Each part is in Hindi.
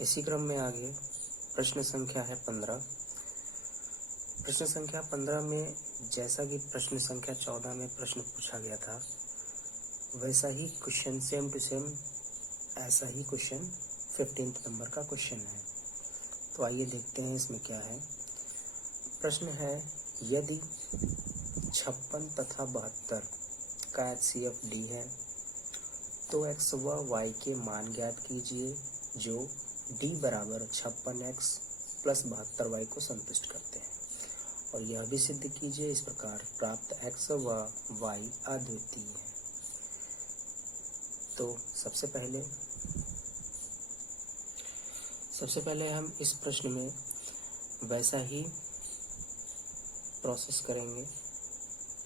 इसी क्रम में आगे प्रश्न संख्या है 15। प्रश्न संख्या 15 में जैसा कि प्रश्न संख्या 14 में प्रश्न पूछा गया था वैसा ही क्वेश्चन सेम टू सेम ऐसा ही क्वेश्चन 15 नंबर का क्वेश्चन है। तो आइए देखते हैं इसमें क्या है। प्रश्न है, यदि 56 तथा 72 का HCF D है तो x व y के मान ज्ञात कीजिए जो D बराबर 56x प्लस 72y को संतुष्ट करते हैं, और यह भी सिद्ध कीजिए इस प्रकार प्राप्त x व y अद्वितीय है। तो सबसे पहले हम इस प्रश्न में वैसा ही प्रोसेस करेंगे।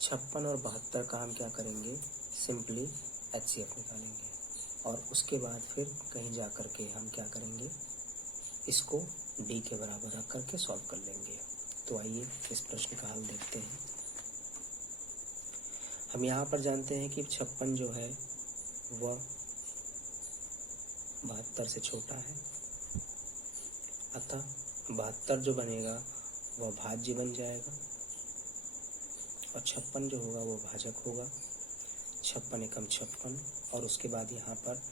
56 और 72 का हम क्या करेंगे, सिंपली HCF निकालेंगे और उसके बाद फिर कहीं जा कर के हम क्या करेंगे, इसको D के बराबर रख करके सॉल्व कर लेंगे। तो आइए इस प्रश्न का हल देखते हैं। हम यहाँ पर जानते हैं कि 56 जो है वह 72 से छोटा है, अतः 72 जो बनेगा वह भाज्य बन जाएगा और 56 जो होगा वो भाजक होगा। 56 एकम 56, और उसके बाद यहाँ पर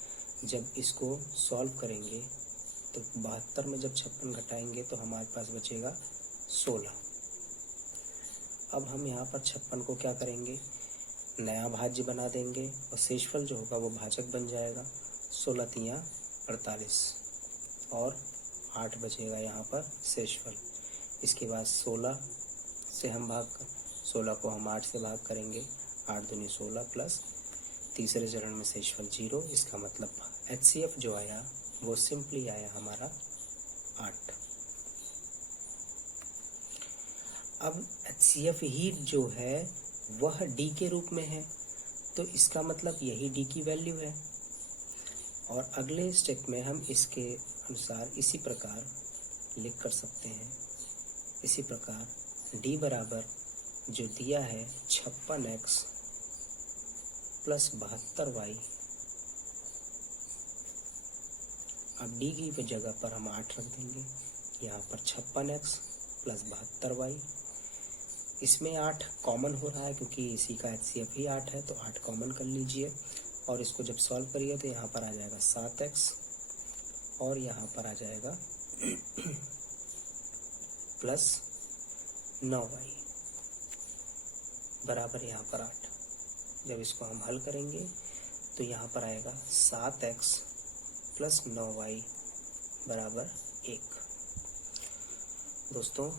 जब इसको सॉल्व करेंगे तो 72 में जब 56 घटाएंगे तो हमारे पास बचेगा 16। अब हम यहाँ पर 56 को क्या करेंगे, नया भाज्य बना देंगे और शेषफल जो होगा वो भाजक बन जाएगा। 16 तियाँ 48 और 8 बचेगा यहाँ पर शेषफल। इसके बाद 16 से हम 16 को हम 8 से भाग करेंगे, 8 दूनी 16 प्लस तीसरे चरण में शेषफल 0। इसका मतलब HCF जो आया वो सिंपली आया हमारा 8। अब HCF ही जो है वह D के रूप में है, तो इसका मतलब यही D की वैल्यू है। और अगले स्टेप में हम इसके अनुसार इसी प्रकार लिख कर सकते हैं। इसी प्रकार D बराबर जो दिया है 56x प्लस 72y, अब D की जगह पर हम 8 रख देंगे, यहाँ पर 56x प्लस 72y। इसमें 8 कॉमन हो रहा है क्योंकि इसी का HCF ही 8 है, तो 8 कॉमन कर लीजिए और इसको जब सॉल्व करिए तो यहाँ पर आ जाएगा 7x और यहाँ पर आ जाएगा प्लस 9y बराबर यहाँ पर 8। जब इसको हम हल करेंगे तो यहाँ पर आएगा 7x प्लस 9y बराबर 1। दोस्तों,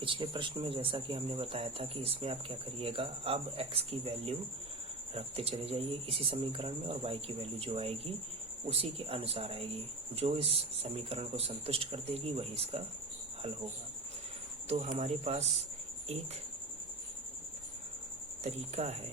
पिछले प्रश्न में जैसा कि हमने बताया था कि इसमें आप क्या करिएगा, अब x की वैल्यू रखते चले जाइए इसी समीकरण में और y की वैल्यू जो आएगी उसी के अनुसार आएगी। जो इस समीकरण को संतुष्ट कर देगी वही इसका हल होगा। तो हमारे पास एक तरीका है,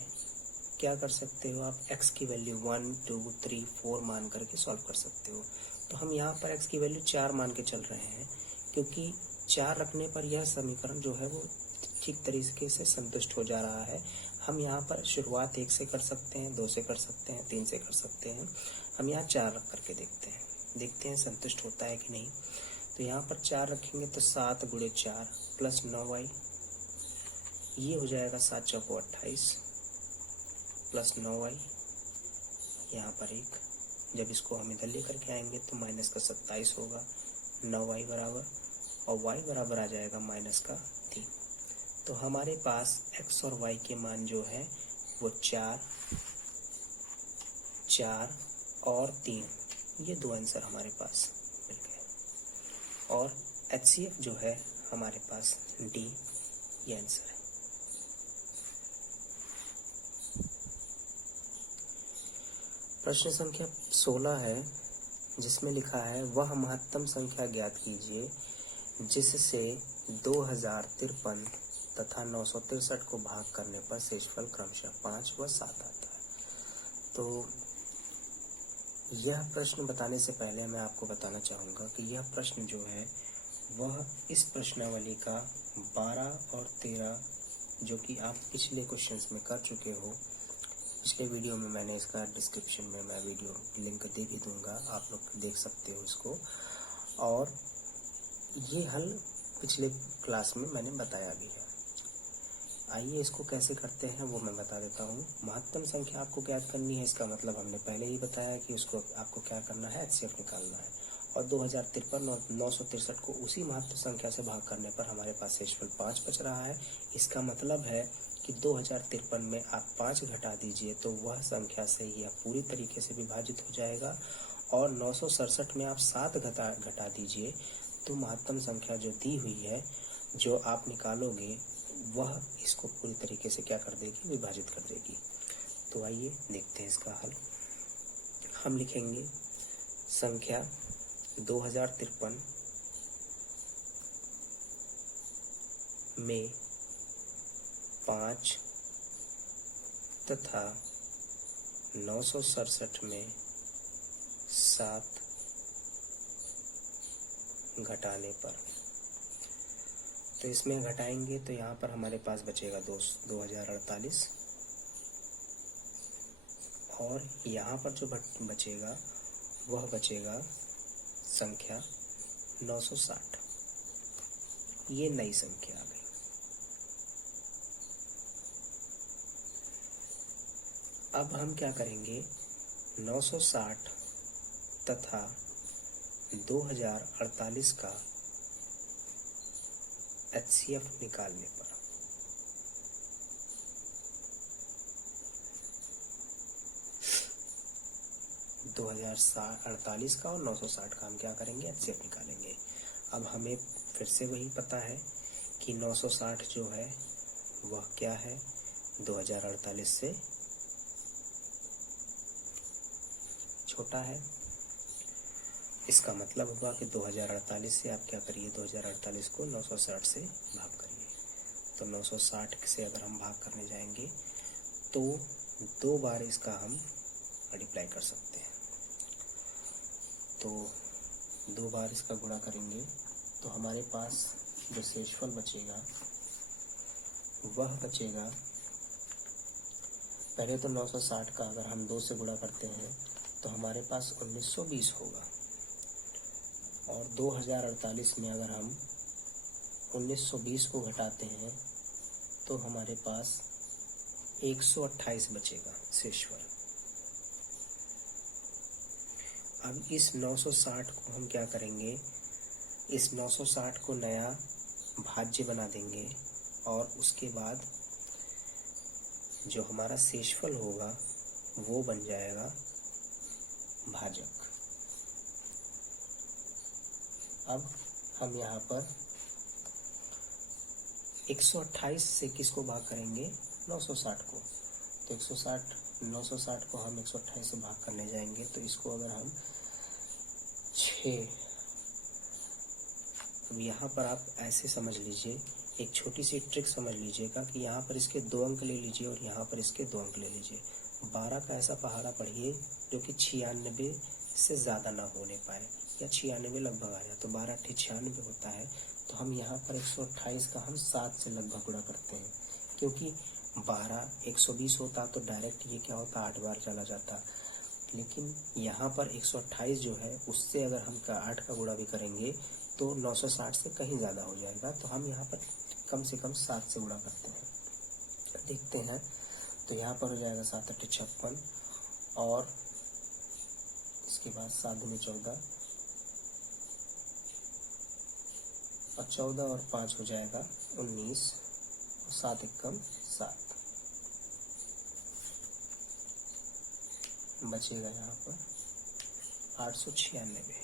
क्या कर सकते हो आप, x की वैल्यू 1 2 3 4 मान करके सॉल्व कर सकते हो। तो हम यहाँ पर x की वैल्यू 4 मान के चल रहे हैं क्योंकि 4 रखने पर यह समीकरण जो है वो ठीक तरीके से संतुष्ट हो जा रहा है। हम यहाँ पर शुरुआत 1 से कर सकते हैं, 2 से कर सकते हैं, 3 से कर सकते हैं। हम यहाँ 4 रख करके देखते हैं संतुष्ट होता है कि नहीं। तो यहाँ पर 4 रखेंगे तो 7 गुणे 4 प्लस 9y, ये हो जाएगा 7 चौको 28 प्लस 9y, यहाँ पर 1। जब इसको हम इधर लेकर के आएंगे तो माइनस का 27 होगा, 9y बराबर, और y बराबर आ जाएगा माइनस का 3। तो हमारे पास x और y के मान जो है वो 4 और 3, ये दो आंसर हमारे पास मिल गए और HCF जो है हमारे पास D, ये आंसर है। प्रश्न संख्या 16 है जिसमें लिखा है, वह महत्तम संख्या ज्ञात कीजिए जिससे 2053 तथा 963 को भाग करने पर शेषफल क्रमशः 5 व 7 आता है। तो यह प्रश्न बताने से पहले मैं आपको बताना चाहूँगा कि यह प्रश्न जो है वह इस प्रश्नावली का 12 और 13 जो कि आप पिछले क्वेश्चंस में कर चुके हो, पिछले वीडियो में मैंने इसका डिस्क्रिप्शन में मैं वीडियो लिंक दे भी दूंगा, आप लोग देख सकते हो इसको। और ये हल पिछले क्लास में मैंने बताया भी है। आइए इसको कैसे करते हैं वो मैं बता देता हूँ। महत्तम संख्या आपको ज्ञात करनी है, इसका मतलब हमने पहले ही बताया कि उसको आपको क्या करना है, HCF निकालना है। और 2053 और 963 को उसी महत्तम संख्या से भाग करने पर हमारे पास शेषफल 5 बच रहा है। इसका मतलब है कि 2053 में आप 5 घटा दीजिए तो वह संख्या से यह पूरी तरीके से विभाजित हो जाएगा। और 967 में आप 7 घटा दीजिए तो महत्तम संख्या जो दी हुई है, जो आप निकालोगे, वह इसको पूरी तरीके से क्या कर देगी, विभाजित कर देगी। तो आइए देखते हैं इसका हल। हम लिखेंगे संख्या 2053 में 5 तथा 967 में 7 घटाने पर, तो इसमें घटाएंगे तो यहाँ पर हमारे पास बचेगा 2048 और यहाँ पर जो बचेगा वह बचेगा संख्या 960। ये नई संख्या आ गई। अब हम क्या करेंगे, 960 तथा 2048 का HCF निकालने पर, दो 2048 का और 960 का हम क्या करेंगे, HCF निकालेंगे। अब हमें फिर से वही पता है कि 960 जो है वह क्या है, 2048 से छोटा है। इसका मतलब हुआ कि 2048 से आप क्या करिए, 2048 को 960 से भाग करिए। तो 960 से अगर हम भाग करने जाएंगे तो 2 बार इसका हम मल्टीप्लाई कर सकते हैं। तो 2 बार इसका गुणा करेंगे तो हमारे पास जो शेषफल बचेगा वह बचेगा, पहले तो 960 का अगर हम 2 से गुणा करते हैं तो हमारे पास 1920 होगा। और 2048 में अगर हम 1920 को घटाते हैं तो हमारे पास 128 बचेगा शेषफल। अब इस 960 को हम क्या करेंगे, इस 960 को नया भाज्य बना देंगे और उसके बाद जो हमारा शेषफल होगा वो बन जाएगा भाजक। अब हम यहाँ पर 128 से किसको भाग करेंगे, 960 को। तो 960 को हम 128 से भाग करने जाएंगे तो इसको अगर हम 6, अब यहाँ पर आप ऐसे समझ लीजिए, एक छोटी सी ट्रिक समझ लीजिएगा कि यहाँ पर इसके 2 अंक ले लीजिए और यहाँ पर इसके 2 अंक ले लीजिए। 12 का ऐसा पहाड़ा पढ़िए जो कि 96 से ज़्यादा ना होने पाए या 96 लगभग आ जाए, तो 12 8 96 होता है। तो हम यहाँ पर 128 का हम 7 से लगभग गुणा करते हैं, क्योंकि 12 120 होता तो डायरेक्ट ये क्या होता, 8 बार चला जाता। लेकिन यहाँ पर 128 जो है उससे अगर हम 8 का गुणा भी करेंगे तो 960 से कहीं ज़्यादा हो जाएगा। तो हम यहाँ पर कम से कम 7 से गुणा करते हैं, देखते हैं। तो यहाँ पर हो जाएगा 7 8 56 और इसके बाद 7 दूनी 14 और 14 और 5 हो जाएगा 19 और 7 एकम 7 बचेगा यहाँ पर 896।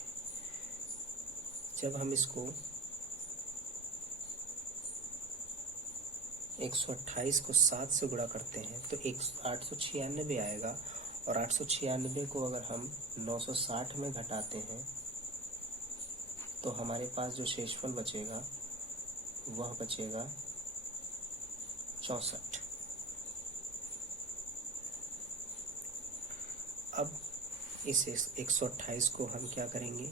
जब हम इसको 128 को 7 से गुणा करते हैं तो 896 आएगा। और 896 को अगर हम 960 में घटाते हैं तो हमारे पास जो शेषफल बचेगा वह बचेगा 64। अब इस 128 को हम क्या करेंगे,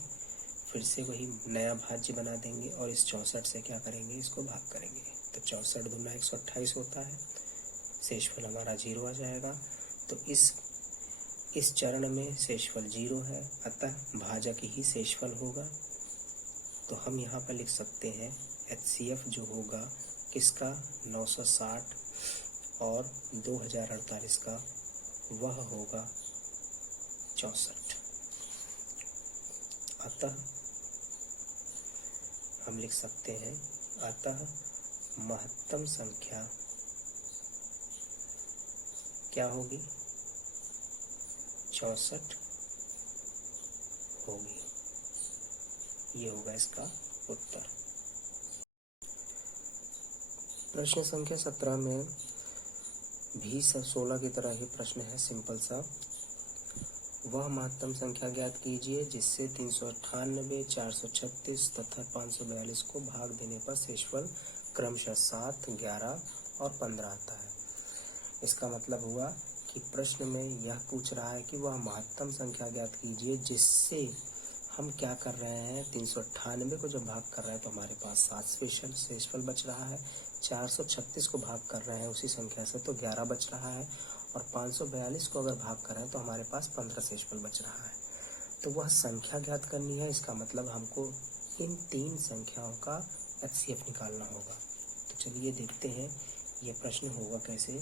फिर से वही नया भाज्य बना देंगे और इस 64 से क्या करेंगे, इसको भाग करेंगे। तो 64 दूना 128 होता है, शेषफल हमारा 0 आ जाएगा। तो इस चरण में शेषफल 0 है, अतः भाजक ही शेषफल होगा। तो हम यहाँ पर लिख सकते हैं HCF जो होगा किसका 960 और 2048 का, वह होगा 64। अतः हम लिख सकते हैं अतः महत्तम संख्या क्या होगी 64 होगी। ये होगा इसका उत्तर। प्रश्न संख्या 17 में भी 16 की तरह ही प्रश्न है, सिंपल सा। वह महत्तम संख्या ज्ञात कीजिए जिससे 398, 436 तथा 542 को भाग देने पर शेषफल क्रमशः 7, 11 और 15 आता है। इसका मतलब हुआ कि प्रश्न में यह पूछ रहा है कि वह महत्तम संख्या ज्ञात कीजिए जिससे हम क्या कर रहे हैं, 398 को जब भाग कर रहे हैं तो हमारे पास 7 शेषफल बच रहा है, 436 को भाग कर रहे हैं उसी संख्या से तो 11 बच रहा है, और 542 को अगर भाग कर रहे हैं तो हमारे पास 15 शेषफल बच रहा है। तो वह संख्या ज्ञात करनी है। इसका मतलब हमको इन 3 संख्याओं का HCF निकालना होगा। तो चलिए देखते हैं यह प्रश्न होगा कैसे।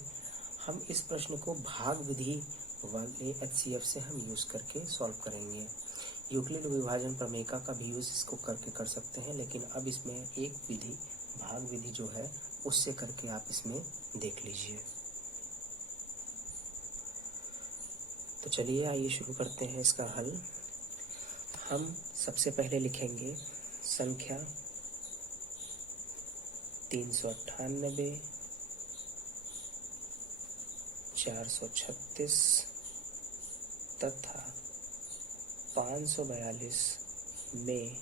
हम इस प्रश्न को भाग विधि वाले HCF से हम यूज़ करके सॉल्व करेंगे। यूक्लिड विभाजन प्रमेयिका का भी यूज़ इसको करके कर सकते हैं, लेकिन अब इसमें एक विधि भाग विधि जो है उससे करके आप इसमें देख लीजिए। तो चलिए आइए शुरू करते हैं इसका हल। हम सबसे पहले लिखेंगे संख्या 398, 436 तथा 542 में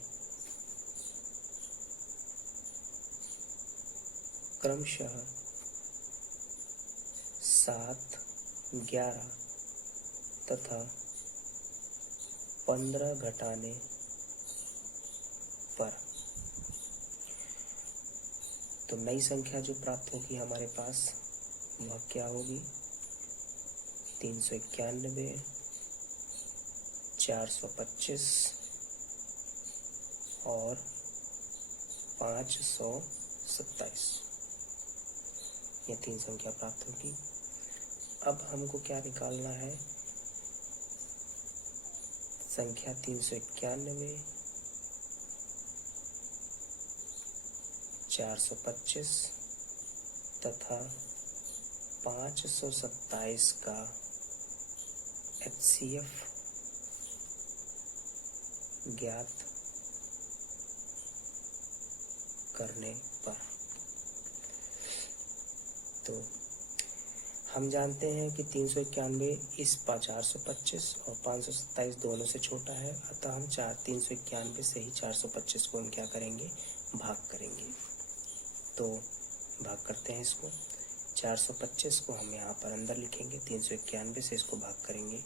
क्रमशः 7, 11 तथा 15 घटाने पर। तो नई संख्या जो प्राप्त होगी हमारे पास वह क्या होगी 391, 425 और 527। ये 3 संख्या प्राप्त होगी। अब हमको क्या निकालना है, संख्या 391, 425 तथा 527 का HCF ज्ञात करने पर। तो हम जानते हैं कि 391 इस 425 और 527 दोनों से छोटा है, अतः हम 391 से ही 425 को हम क्या करेंगे, भाग करेंगे। तो भाग करते हैं इसको। 425 को हम यहाँ पर अंदर लिखेंगे, 391 से इसको भाग करेंगे।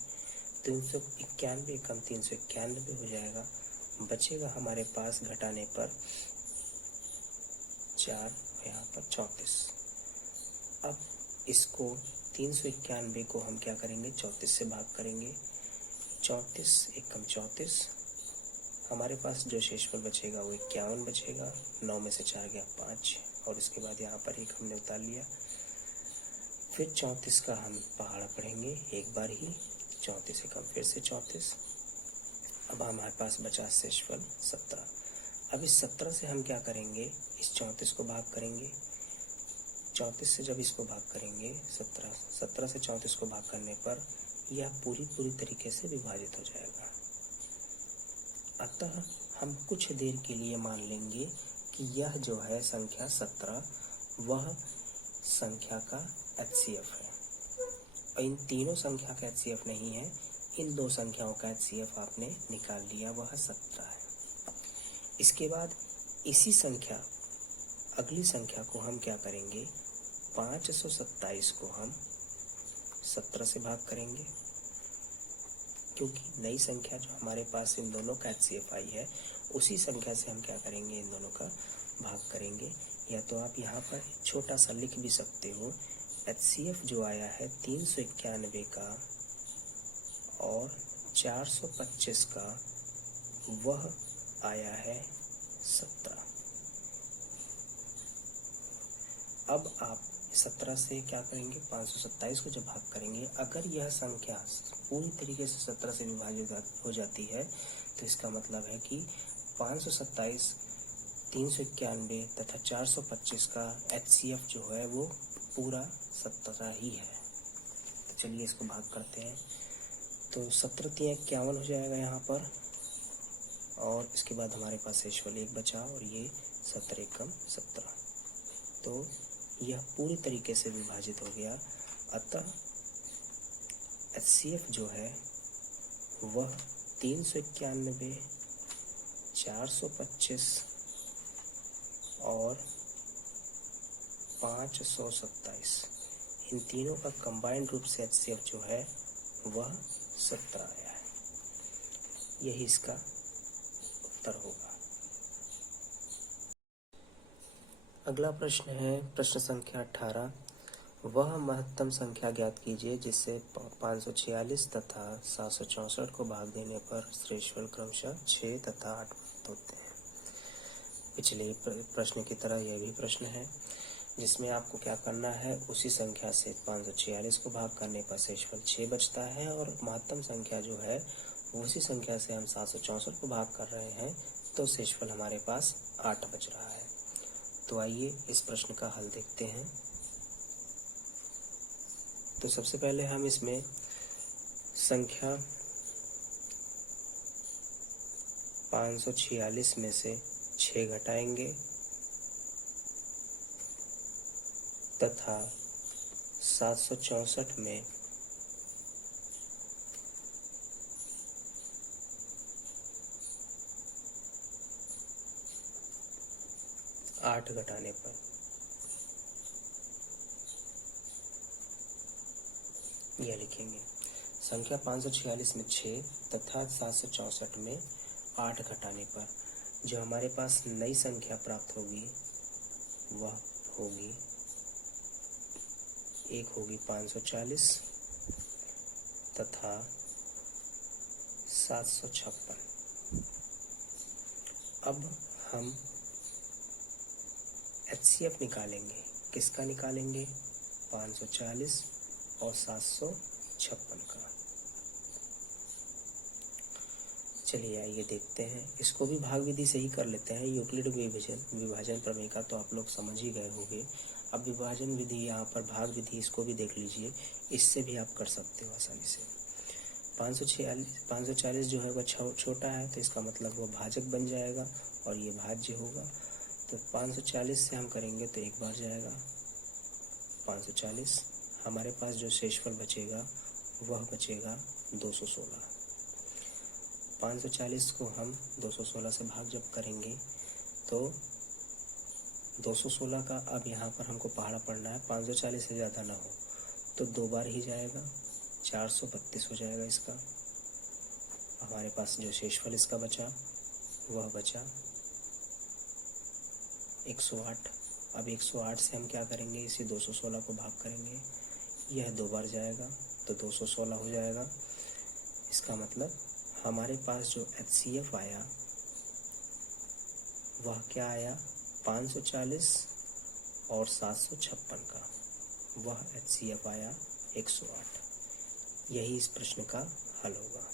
391 कम 391 हो जाएगा, बचेगा हमारे पास घटाने पर 4, यहाँ पर 34। अब इसको 391 को हम क्या करेंगे, 34 से भाग करेंगे। 34 एकम 34, हमारे पास जो शेषफल बचेगा वो 51 बचेगा। 9 में से 4 गया 5, और इसके बाद यहाँ पर एक हमने उतार लिया। फिर 34 का हम पहाड़ा पढ़ेंगे एक बार ही, 34 एकम फिर से 34। अब हमारे पास बचा शेषफल 17। अब इस 17 से हम क्या करेंगे, इस 34 को भाग करेंगे। 34 से जब इसको भाग करेंगे 17 से 34 को भाग करने पर यह पूरी तरीके से विभाजित हो जाएगा। अतः हम कुछ देर के लिए मान लेंगे कि यह जो है संख्या 17 वह संख्या का HCF है। और इन तीनों संख्या का HCF नहीं है, इन 2 संख्याओं का HCF आपने निकाल लिया, वह 17 है। इसके बाद इसी संख्या अगली संख्या को हम क्या करेंगे, 527 को हम 17 से भाग करेंगे, क्योंकि नई संख्या जो हमारे पास इन दोनों का HCF आई है उसी संख्या से हम क्या करेंगे, इन दोनों का भाग करेंगे। या तो आप यहाँ पर छोटा सा लिख भी सकते हो, HCF जो आया है 391 का और 425 का, वह आया है 17। अब आप 17 से क्या करेंगे, 527 को जब भाग करेंगे, अगर यह संख्या पूरी तरीके से 17 से विभाजित हो जाती है तो इसका मतलब है कि 527, 391 तथा 425 का HCF जो है वो पूरा 17 ही है। तो चलिए इसको भाग करते हैं। तो 17 × 51 हो जाएगा यहाँ पर, और इसके बाद हमारे पास शेषफल 1 बचा, और ये 17 × 17। तो यह पूरी तरीके से विभाजित हो गया। अतः HCF जो है वह 391, 425 और 527, इन तीनों का कंबाइंड रूप से HCF जो है वह 17 आया है। यही इसका उत्तर होगा। अगला प्रश्न है प्रश्न संख्या 18। वह महत्तम संख्या ज्ञात कीजिए जिससे 546 तथा 764 को भाग देने पर शेषफल क्रमशः 6 तथा 8 प्राप्त होते हैं। पिछले प्रश्न की तरह यह भी प्रश्न है जिसमें आपको क्या करना है, उसी संख्या से 546 को भाग करने पर शेषफल 6 बचता है, और महत्तम संख्या जो है उसी संख्या से हम 764 को भाग कर रहे हैं तो शेषफल हमारे पास 8 बच रहा है। तो आइए इस प्रश्न का हल देखते हैं। तो सबसे पहले हम इसमें संख्या 546 में से 6 घटाएंगे तथा 764 में 8 घटाने पर यह लिखेंगे। संख्या 546 में 6 तथा 764 में 8 घटाने पर जो हमारे पास नई संख्या प्राप्त होगी वह होगी, एक होगी 540 तथा 756। अब हम HCF निकालेंगे। किसका निकालेंगे? 540 और 756 का। चलिए आइए देखते हैं। इसको भी भाग विधि से ही कर लेते हैं। यूक्लिड विभाजन प्रमेय का तो आप लोग समझ ही गए होंगे। अब विभाजन विधि यहाँ पर भाग विधि, इसको भी देख लीजिए। इससे भी आप कर सकते हो आसानी से। 540 जो है वह छोटा है तो इसका मतलब वह भाजक बन जाएगा और ये भाज्य होगा। तो 540 से हम करेंगे तो एक बार जाएगा 540। हमारे पास जो शेषफल बचेगा वह बचेगा 216। 540 को हम 216 से भाग जब करेंगे तो 216 का अब यहाँ पर हमको पहाड़ा पढ़ना है। 540 से ज़्यादा ना हो तो 2 बार ही जाएगा, 432 हो जाएगा इसका। हमारे पास जो शेषफल इसका बचा वह बचा 108। अब 108 से हम क्या करेंगे, इसी 216 को भाग करेंगे। यह 2 बार जाएगा तो 216 हो जाएगा। इसका मतलब हमारे पास जो HCF आया वह क्या आया, 540 और 756 का, वह HCF आया 108। यही इस प्रश्न का हल होगा।